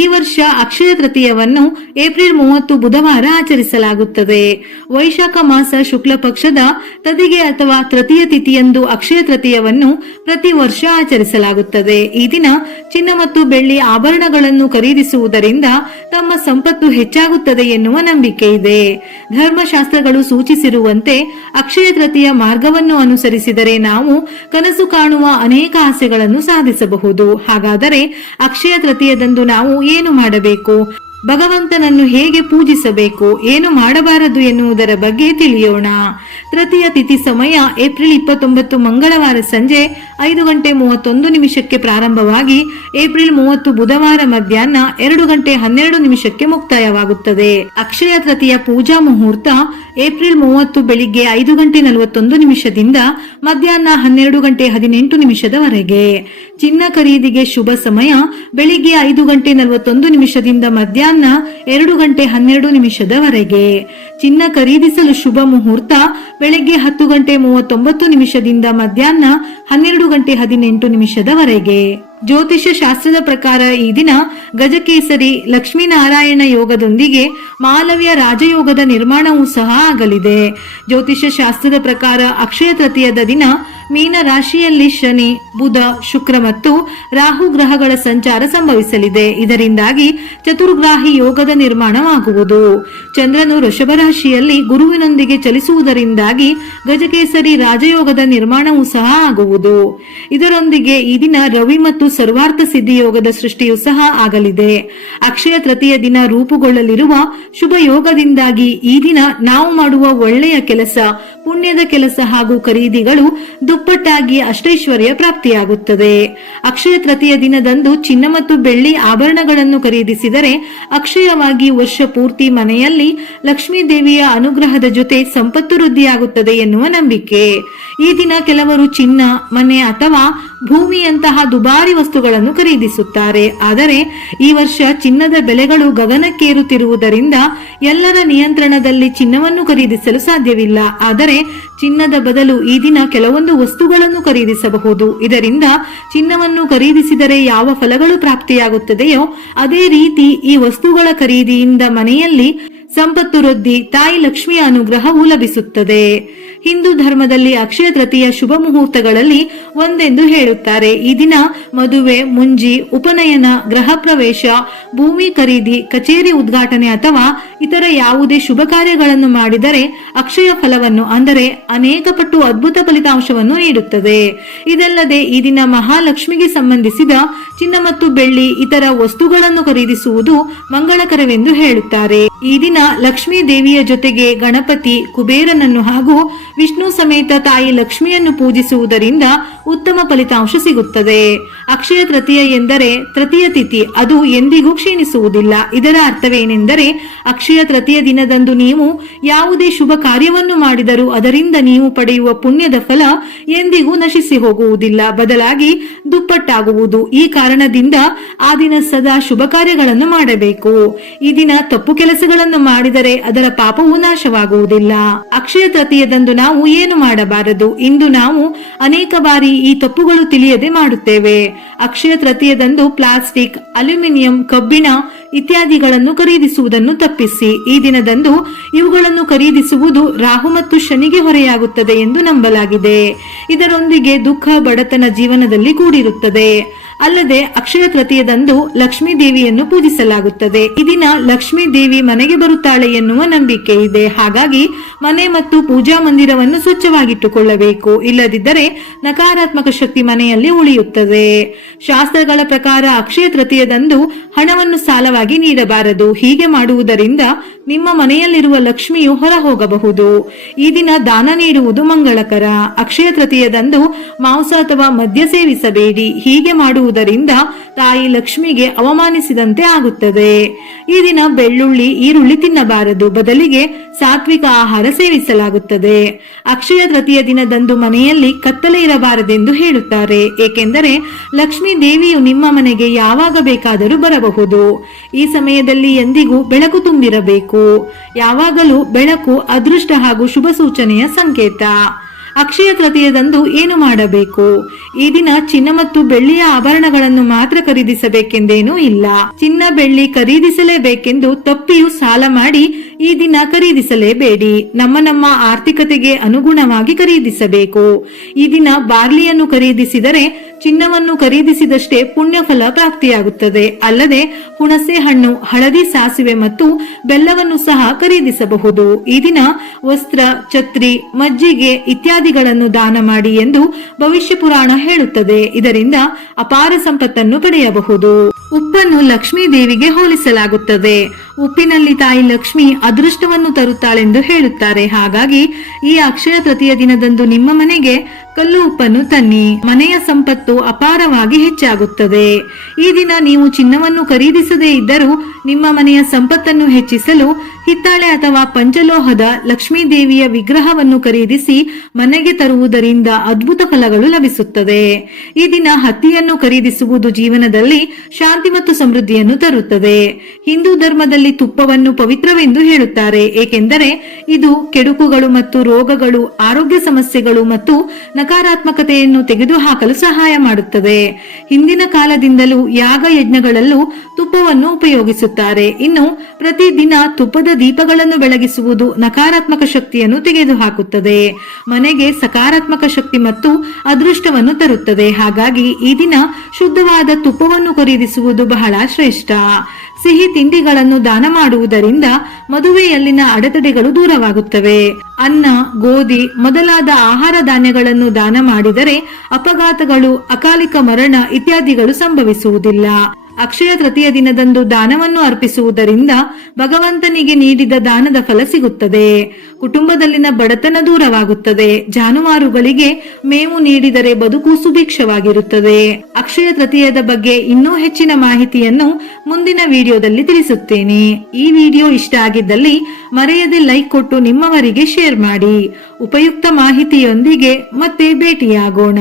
ಈ ವರ್ಷ ಅಕ್ಷಯ ತೃತೀಯವನ್ನು ಏಪ್ರಿಲ್ 30 ಬುಧವಾರ ಆಚರಿಸಲಾಗುತ್ತದೆ. ವೈಶಾಖ ಮಾಸ ಶುಕ್ಲ ಪಕ್ಷದ ತದಿಗೆ ಅಥವಾ ತೃತೀಯ ತಿಥಿಯಂದು ಅಕ್ಷಯ ತೃತೀಯವನ್ನು ಪ್ರತಿ ವರ್ಷ ಆಚರಿಸಲಾಗುತ್ತದೆ. ಈ ದಿನ ಚಿನ್ನ ಮತ್ತು ಬೆಳ್ಳಿ ಆಭರಣಗಳನ್ನು ಖರೀದಿಸುವುದರಿಂದ ತಮ್ಮ ಸಂಪತ್ತು ಹೆಚ್ಚಾಗುತ್ತದೆ ಎನ್ನುವ ನಂಬಿಕೆ ಇದೆ. ಧರ್ಮಶಾಸ್ತ್ರಗಳು ಸೂಚಿಸಿರುವಂತೆ ಅಕ್ಷಯ ತೃತೀಯ ಮಾರ್ಗವನ್ನು ಅನುಸರಿಸಿದರೆ ನಾವು ಕನಸು ಕಾಣುವ ಅನೇಕ ಆಸೆಗಳನ್ನು ಸಾಧಿಸಬಹುದು. ಹಾಗಾದರೆ ಅಕ್ಷಯ ತೃತೀಯದಂದು ನಾವು ಏನು ಮಾಡಬೇಕು, ಭಗವಂತನನ್ನು ಹೇಗೆ ಪೂಜಿಸಬೇಕು, ಏನು ಮಾಡಬಾರದು ಎನ್ನುವುದರ ಬಗ್ಗೆ ತಿಳಿಯೋಣ. ತೃತೀಯ ತಿಥಿ ಸಮಯ ಏಪ್ರಿಲ್ 29 ಮಂಗಳವಾರ ಸಂಜೆ 5:31 ಪ್ರಾರಂಭವಾಗಿ ಏಪ್ರಿಲ್ 30 ಬುಧವಾರ ಮಧ್ಯಾಹ್ನ 2:12 ಮುಕ್ತಾಯವಾಗುತ್ತದೆ. ಅಕ್ಷಯ ತೃತೀಯ ಪೂಜಾ ಮುಹೂರ್ತ ಏಪ್ರಿಲ್ 30 ಬೆಳಿಗ್ಗೆ 5:41 ಮಧ್ಯಾಹ್ನ 12:18 ಚಿನ್ನ ಖರೀದಿಗೆ ಶುಭ ಸಮಯ ಬೆಳಿಗ್ಗೆ 5:41 ಮಧ್ಯಾಹ್ನ 2:12 ಚಿನ್ನ ಖರೀದಿಸಲು ಶುಭ ಮುಹೂರ್ತ ಬೆಳಗ್ಗೆ 10:39 ಮಧ್ಯಾಹ್ನ 12:18 ಜ್ಯೋತಿಷ್ಯ ಶಾಸ್ತ್ರದ ಪ್ರಕಾರ ಈ ದಿನ ಗಜಕೇಸರಿ ಲಕ್ಷ್ಮೀನಾರಾಯಣ ಯೋಗದೊಂದಿಗೆ ಮಾಲವ್ಯ ರಾಜಯೋಗದ ನಿರ್ಮಾಣವೂ ಸಹ ಆಗಲಿದೆ. ಜ್ಯೋತಿಷ್ಯ ಶಾಸ್ತ್ರದ ಪ್ರಕಾರ ಅಕ್ಷಯ ತೃತೀಯದ ದಿನ ಮೀನ ರಾಶಿಯಲ್ಲಿ ಶನಿ, ಬುಧ, ಶುಕ್ರ ಮತ್ತು ರಾಹು ಗ್ರಹಗಳ ಸಂಚಾರ ಸಂಭವಿಸಲಿದೆ. ಇದರಿಂದಾಗಿ ಚತುರ್ಗ್ರಾಹಿ ಯೋಗದ ನಿರ್ಮಾಣವಾಗುವುದು. ಚಂದ್ರನು ವೃಷಭ ರಾಶಿಯಲ್ಲಿ ಗುರುವಿನೊಂದಿಗೆ ಚಲಿಸುವುದರಿಂದಾಗಿ ಗಜಕೇಸರಿ ರಾಜಯೋಗದ ನಿರ್ಮಾಣವೂ ಸಹ ಆಗುವುದು. ಇದರೊಂದಿಗೆ ಈ ದಿನ ರವಿ ಮತ್ತು ಸರ್ವಾರ್ಥ ಸಿದ್ಧಿ ಯೋಗದ ಸೃಷ್ಟಿಯೂ ಸಹ ಆಗಲಿದೆ. ಅಕ್ಷಯ ತೃತೀಯ ದಿನ ರೂಪುಗೊಳ್ಳಲಿರುವ ಶುಭ ಯೋಗದಿಂದಾಗಿ ಈ ದಿನ ನಾವು ಮಾಡುವ ಒಳ್ಳೆಯ ಕೆಲಸ, ಪುಣ್ಯದ ಕೆಲಸ ಹಾಗೂ ಖರೀದಿಗಳು ದುಪ್ಪಟ್ಟಾಗಿ ಅಷ್ಟೈಶ್ವರ್ಯ ಪ್ರಾಪ್ತಿಯಾಗುತ್ತದೆ. ಅಕ್ಷಯ ತೃತೀಯ ದಿನದಂದು ಚಿನ್ನ ಮತ್ತು ಬೆಳ್ಳಿ ಆಭರಣಗಳನ್ನು ಖರೀದಿಸಿದರೆ ಅಕ್ಷಯವಾಗಿ ವರ್ಷ ಪೂರ್ತಿ ಮನೆಯಲ್ಲಿ ಲಕ್ಷ್ಮೀ ದೇವಿಯ ಅನುಗ್ರಹದ ಜೊತೆ ಸಂಪತ್ತು ವೃದ್ಧಿಯಾಗುತ್ತದೆ ಎನ್ನುವ ನಂಬಿಕೆ. ಈ ದಿನ ಕೆಲವರು ಚಿನ್ನ, ಮನೆ ಅಥವಾ ಭೂಮಿಯಂತಹ ದುಬಾರಿ ವಸ್ತುಗಳನ್ನು ಖರೀದಿಸುತ್ತಾರೆ. ಆದರೆ ಈ ವರ್ಷ ಚಿನ್ನದ ಬೆಲೆಗಳು ಗಗನಕ್ಕೇರುತ್ತಿರುವುದರಿಂದ ಎಲ್ಲರ ನಿಯಂತ್ರಣದಲ್ಲಿ ಚಿನ್ನವನ್ನು ಖರೀದಿಸಲು ಸಾಧ್ಯವಿಲ್ಲ. ಆದರೆ ಚಿನ್ನದ ಬದಲು ಈ ದಿನ ಕೆಲವೊಂದು ವಸ್ತುಗಳನ್ನು ಖರೀದಿಸಬಹುದು. ಇದರಿಂದ ಚಿನ್ನವನ್ನು ಖರೀದಿಸಿದರೆ ಯಾವ ಫಲಗಳು ಪ್ರಾಪ್ತಿಯಾಗುತ್ತದೆಯೋ ಅದೇ ರೀತಿ ಈ ವಸ್ತುಗಳ ಖರೀದಿಯಿಂದ ಮನೆಯಲ್ಲಿ ಸಂಪತ್ತು ವೃದ್ಧಿ, ತಾಯಿ ಲಕ್ಷ್ಮಿಯ ಅನುಗ್ರಹವು ಲಭಿಸುತ್ತದೆ. ಹಿಂದೂ ಧರ್ಮದಲ್ಲಿ ಅಕ್ಷಯ ತೃತೀಯ ಶುಭ ಮುಹೂರ್ತಗಳಲ್ಲಿ ಒಂದೆಂದು ಹೇಳುತ್ತಾರೆ. ಈ ದಿನ ಮದುವೆ, ಮುಂಜಿ, ಉಪನಯನ, ಗೃಹ ಪ್ರವೇಶ, ಭೂಮಿ ಖರೀದಿ, ಕಚೇರಿ ಉದ್ಘಾಟನೆ ಅಥವಾ ಇತರ ಯಾವುದೇ ಶುಭ ಕಾರ್ಯಗಳನ್ನು ಮಾಡಿದರೆ ಅಕ್ಷಯ ಫಲವನ್ನು ಅಂದರೆ ಅನೇಕ ಪಟ್ಟು ಅದ್ಭುತ ಫಲಿತಾಂಶವನ್ನು ನೀಡುತ್ತದೆ. ಇದಲ್ಲದೆ ಈ ದಿನ ಮಹಾಲಕ್ಷ್ಮಿಗೆ ಸಂಬಂಧಿಸಿದ ಚಿನ್ನ ಮತ್ತು ಬೆಳ್ಳಿ ಇತರ ವಸ್ತುಗಳನ್ನು ಖರೀದಿಸುವುದು ಮಂಗಳಕರವೆಂದು ಹೇಳುತ್ತಾರೆ. ಈ ದಿನ ಲಕ್ಷ್ಮೀ ದೇವಿಯ ಜೊತೆಗೆ ಗಣಪತಿ, ಕುಬೇರನನ್ನು ಹಾಗೂ ವಿಷ್ಣು ಸಮೇತ ತಾಯಿ ಲಕ್ಷ್ಮಿಯನ್ನು ಪೂಜಿಸುವುದರಿಂದ ಉತ್ತಮ ಫಲಿತಾಂಶ ಸಿಗುತ್ತದೆ. ಅಕ್ಷಯ ತೃತೀಯ ಎಂದರೆ ತೃತೀಯ ತಿಥಿ, ಅದು ಎಂದಿಗೂ ಕ್ಷೀಣಿಸುವುದಿಲ್ಲ. ಇದರ ಅರ್ಥವೇನೆಂದರೆ ಅಕ್ಷಯ ತೃತೀಯ ದಿನದಂದು ನೀವು ಯಾವುದೇ ಶುಭ ಕಾರ್ಯವನ್ನು ಮಾಡಿದರೂ ಅದರಿಂದ ನೀವು ಪಡೆಯುವ ಪುಣ್ಯದ ಫಲ ಎಂದಿಗೂ ನಶಿಸಿ ಹೋಗುವುದಿಲ್ಲ, ಬದಲಾಗಿ ದುಪ್ಪಟ್ಟಾಗುವುದು. ಈ ಕಾರಣದಿಂದ ಆ ದಿನ ಸದಾ ಶುಭ ಕಾರ್ಯಗಳನ್ನು ಮಾಡಬೇಕು. ಈ ದಿನ ತಪ್ಪು ಕೆಲಸಗಳನ್ನು ಮಾಡಿದರೆ ಅದರ ಪಾಪವು ನಾಶವಾಗುವುದಿಲ್ಲ. ಅಕ್ಷಯ ತೃತೀಯದಂದು ನಾವು ಏನು ಮಾಡಬಾರದು? ಇಂದು ನಾವು ಅನೇಕ ಬಾರಿ ಈ ತಪ್ಪುಗಳು ತಿಳಿಯದೆ ಮಾಡುತ್ತೇವೆ. ಅಕ್ಷಯ ತೃತೀಯದಂದು ಪ್ಲಾಸ್ಟಿಕ್, ಅಲ್ಯೂಮಿನಿಯಂ, ಕಬ್ಬಿಣ ಇತ್ಯಾದಿಗಳನ್ನು ಖರೀದಿಸುವುದನ್ನು ತಪ್ಪಿಸಿ. ಈ ದಿನದಂದು ಇವುಗಳನ್ನು ಖರೀದಿಸುವುದು ರಾಹು ಮತ್ತು ಶನಿಗೆ ಹೊರೆಯಾಗುತ್ತದೆ ಎಂದು ನಂಬಲಾಗಿದೆ. ಇದರೊಂದಿಗೆ ದುಃಖ, ಬಡತನ ಜೀವನದಲ್ಲಿ ಕೂಡಿರುತ್ತದೆ. ಅಲ್ಲದೆ ಅಕ್ಷಯ ತೃತೀಯದಂದು ಲಕ್ಷ್ಮೀ ದೇವಿಯನ್ನು ಪೂಜಿಸಲಾಗುತ್ತದೆ. ಈ ದಿನ ಲಕ್ಷ್ಮೀ ದೇವಿ ಮನೆಗೆ ಬರುತ್ತಾಳೆ ಎನ್ನುವ ನಂಬಿಕೆ ಇದೆ. ಹಾಗಾಗಿ ಮನೆ ಮತ್ತು ಪೂಜಾ ಮಂದಿರವನ್ನು ಸ್ವಚ್ಛವಾಗಿಟ್ಟುಕೊಳ್ಳಬೇಕು. ಇಲ್ಲದಿದ್ದರೆ ನಕಾರಾತ್ಮಕ ಶಕ್ತಿ ಮನೆಯಲ್ಲಿ ಉಳಿಯುತ್ತದೆ. ಶಾಸ್ತ್ರಗಳ ಪ್ರಕಾರ ಅಕ್ಷಯ ತೃತೀಯದಂದು ಹಣವನ್ನು ಸಾಲವಾಗಿ ನೀಡಬಾರದು. ಹೀಗೆ ಮಾಡುವುದರಿಂದ ನಿಮ್ಮ ಮನೆಯಲ್ಲಿರುವ ಲಕ್ಷ್ಮಿಯು ಹೊರ ಹೋಗಬಹುದು. ಈ ದಿನ ದಾನ ನೀಡುವುದು ಮಂಗಳಕರ. ಅಕ್ಷಯ ತೃತೀಯದಂದು ಮಾಂಸ ಅಥವಾ ಮದ್ಯ ಸೇವಿಸಬೇಡಿ. ಹೀಗೆ ಮಾಡುವುದರಿಂದ ತಾಯಿ ಲಕ್ಷ್ಮಿಗೆ ಅವಮಾನಿಸಿದಂತೆ ಆಗುತ್ತದೆ. ಈ ದಿನ ಬೆಳ್ಳುಳ್ಳಿ, ಈರುಳ್ಳಿ ತಿನ್ನಬಾರದು, ಬದಲಿಗೆ ಸಾತ್ವಿಕ ಆಹಾರ ಸೇವಿಸಲಾಗುತ್ತದೆ. ಅಕ್ಷಯ ತೃತೀಯ ದಿನದಂದು ಮನೆಯಲ್ಲಿ ಕತ್ತಲೆ ಇರಬಾರದೆಂದು ಹೇಳುತ್ತಾರೆ. ಏಕೆಂದರೆ ಲಕ್ಷ್ಮೀ ದೇವಿಯು ನಿಮ್ಮ ಮನೆಗೆ ಯಾವಾಗ ಬೇಕಾದರೂ ಬರಬಹುದು. ಈ ಸಮಯದಲ್ಲಿ ಎಂದಿಗೂ ಬೆಳಕು ತುಂಬಿರಬೇಕು. ಯಾವಾಗಲೂ ಬೆಳಕು ಅದೃಷ್ಟ ಹಾಗೂ ಶುಭ ಸೂಚನೆಯ ಸಂಕೇತ. ಅಕ್ಷಯ ತೃತೀಯದಂದು ಏನು ಮಾಡಬೇಕು? ಈ ದಿನ ಚಿನ್ನ ಮತ್ತು ಬೆಳ್ಳಿಯ ಆಭರಣಗಳನ್ನು ಮಾತ್ರ ಖರೀದಿಸಬೇಕೆಂದೇನೂ ಇಲ್ಲ. ಚಿನ್ನ ಬೆಳ್ಳಿ ಖರೀದಿಸಲೇಬೇಕೆಂದು ತಪ್ಪಿಯೂ ಸಾಲ ಮಾಡಿ ಈ ದಿನ ಖರೀದಿಸಲೇಬೇಡಿ. ನಮ್ಮ ಆರ್ಥಿಕತೆಗೆ ಅನುಗುಣವಾಗಿ ಖರೀದಿಸಬೇಕು. ಈ ದಿನ ಬಾರ್ಲಿಯನ್ನು ಖರೀದಿಸಿದರೆ ಚಿನ್ನವನ್ನು ಖರೀದಿಸಿದಷ್ಟೇ ಪುಣ್ಯ ಫಲ ಪ್ರಾಪ್ತಿಯಾಗುತ್ತದೆ. ಅಲ್ಲದೆ ಹುಣಸೆ ಹಣ್ಣು, ಹಳದಿ, ಸಾಸಿವೆ ಮತ್ತು ಬೆಲ್ಲವನ್ನು ಸಹ ಖರೀದಿಸಬಹುದು. ಈ ದಿನ ವಸ್ತ್ರ, ಛತ್ರಿ, ಮಜ್ಜಿಗೆ ಇತ್ಯಾದಿಗಳನ್ನು ದಾನ ಮಾಡಿ ಎಂದು ಭವಿಷ್ಯ ಪುರಾಣ ಹೇಳುತ್ತದೆ. ಇದರಿಂದ ಅಪಾರ ಸಂಪತ್ತನ್ನು ಪಡೆಯಬಹುದು. ಉಪ್ಪನ್ನು ಲಕ್ಷ್ಮೀ ದೇವಿಗೆ ಹೋಲಿಸಲಾಗುತ್ತದೆ. ಉಪ್ಪಿನಲ್ಲಿ ತಾಯಿ ಲಕ್ಷ್ಮಿ ಅದೃಷ್ಟವನ್ನು ತರುತ್ತಾಳೆಂದು ಹೇಳುತ್ತಾರೆ. ಹಾಗಾಗಿ ಈ ಅಕ್ಷಯ ತೃತೀಯ ದಿನದಂದು ನಿಮ್ಮ ಮನೆಗೆ ಕಲ್ಲು ಉಪ್ಪನ್ನು ತನ್ನಿ. ಮನೆಯ ಸಂಪತ್ತು ಅಪಾರವಾಗಿ ಹೆಚ್ಚಾಗುತ್ತದೆ. ಈ ದಿನ ನೀವು ಚಿನ್ನವನ್ನು ಖರೀದಿಸದೇ ಇದ್ದರೂ ನಿಮ್ಮ ಮನೆಯ ಸಂಪತ್ತನ್ನು ಹೆಚ್ಚಿಸಲು ಹಿತ್ತಾಳೆ ಅಥವಾ ಪಂಚಲೋಹದ ಲಕ್ಷ್ಮೀ ದೇವಿಯ ವಿಗ್ರಹವನ್ನು ಖರೀದಿಸಿ ಮನೆಗೆ ತರುವುದರಿಂದ ಅದ್ಭುತ ಫಲಗಳು ಲಭಿಸುತ್ತದೆ. ಈ ದಿನ ಹತ್ತಿಯನ್ನು ಖರೀದಿಸುವುದು ಜೀವನದಲ್ಲಿ ಶಾಂತಿ ಮತ್ತು ಸಮೃದ್ಧಿಯನ್ನು ತರುತ್ತದೆ. ಹಿಂದೂ ಧರ್ಮದಲ್ಲಿ ತುಪ್ಪವನ್ನು ಪವಿತ್ರವೆಂದು ಹೇಳುತ್ತಾರೆ. ಏಕೆಂದರೆ ಇದು ಕೆಡುಕುಗಳು ಮತ್ತು ರೋಗಗಳು, ಆರೋಗ್ಯ ಸಮಸ್ಯೆಗಳು ಮತ್ತು ನಕಾರಾತ್ಮಕತೆಯನ್ನು ತೆಗೆದುಹಾಕಲು ಸಹಾಯ ಮಾಡುತ್ತದೆ. ಹಿಂದಿನ ಕಾಲದಿಂದಲೂ ಯಾಗ ಯಜ್ಞಗಳಲ್ಲೂ ತುಪ್ಪವನ್ನು ಉಪಯೋಗಿಸುತ್ತಾರೆ. ಇನ್ನು ಪ್ರತಿದಿನ ತುಪ್ಪದ ದೀಪಗಳನ್ನು ಬೆಳಗಿಸುವುದು ನಕಾರಾತ್ಮಕ ಶಕ್ತಿಯನ್ನು ತೆಗೆದುಹಾಕುತ್ತದೆ. ಮನೆಗೆ ಸಕಾರಾತ್ಮಕ ಶಕ್ತಿ ಮತ್ತು ಅದೃಷ್ಟವನ್ನು ತರುತ್ತದೆ. ಹಾಗಾಗಿ ಈ ದಿನ ಶುದ್ಧವಾದ ತುಪ್ಪವನ್ನು ಖರೀದಿಸುವುದು ಬಹಳ ಶ್ರೇಷ್ಠ. ಸಿಹಿ ತಿಂಡಿಗಳನ್ನು ದಾನ ಮಾಡುವುದರಿಂದ ಮದುವೆಯಲ್ಲಿನ ಅಡೆತಡೆಗಳು ದೂರವಾಗುತ್ತವೆ. ಅನ್ನ, ಗೋಧಿ ಮೊದಲಾದ ಆಹಾರ ಧಾನ್ಯಗಳನ್ನು ದಾನ ಮಾಡಿದರೆ ಅಪಘಾತಗಳು, ಅಕಾಲಿಕ ಮರಣ ಇತ್ಯಾದಿಗಳು ಸಂಭವಿಸುವುದಿಲ್ಲ. ಅಕ್ಷಯ ತೃತೀಯ ದಿನದಂದು ದಾನವನ್ನು ಅರ್ಪಿಸುವುದರಿಂದ ಭಗವಂತನಿಗೆ ನೀಡಿದ ದಾನದ ಫಲ ಸಿಗುತ್ತದೆ. ಕುಟುಂಬದಲ್ಲಿನ ಬಡತನ ದೂರವಾಗುತ್ತದೆ. ಜಾನುವಾರುಗಳಿಗೆ ಮೇವು ನೀಡಿದರೆ ಬದುಕು ಸುಭಿಕ್ಷವಾಗಿರುತ್ತದೆ. ಅಕ್ಷಯ ತೃತೀಯದ ಬಗ್ಗೆ ಇನ್ನೂ ಹೆಚ್ಚಿನ ಮಾಹಿತಿಯನ್ನು ಮುಂದಿನ ವಿಡಿಯೋದಲ್ಲಿ ತಿಳಿಸುತ್ತೇನೆ. ಈ ವಿಡಿಯೋ ಇಷ್ಟ ಆಗಿದ್ದಲ್ಲಿ ಮರೆಯದೆ ಲೈಕ್ ಕೊಟ್ಟು ನಿಮ್ಮವರಿಗೆ ಶೇರ್ ಮಾಡಿ. ಉಪಯುಕ್ತ ಮಾಹಿತಿಯೊಂದಿಗೆ ಮತ್ತೆ ಭೇಟಿಯಾಗೋಣ.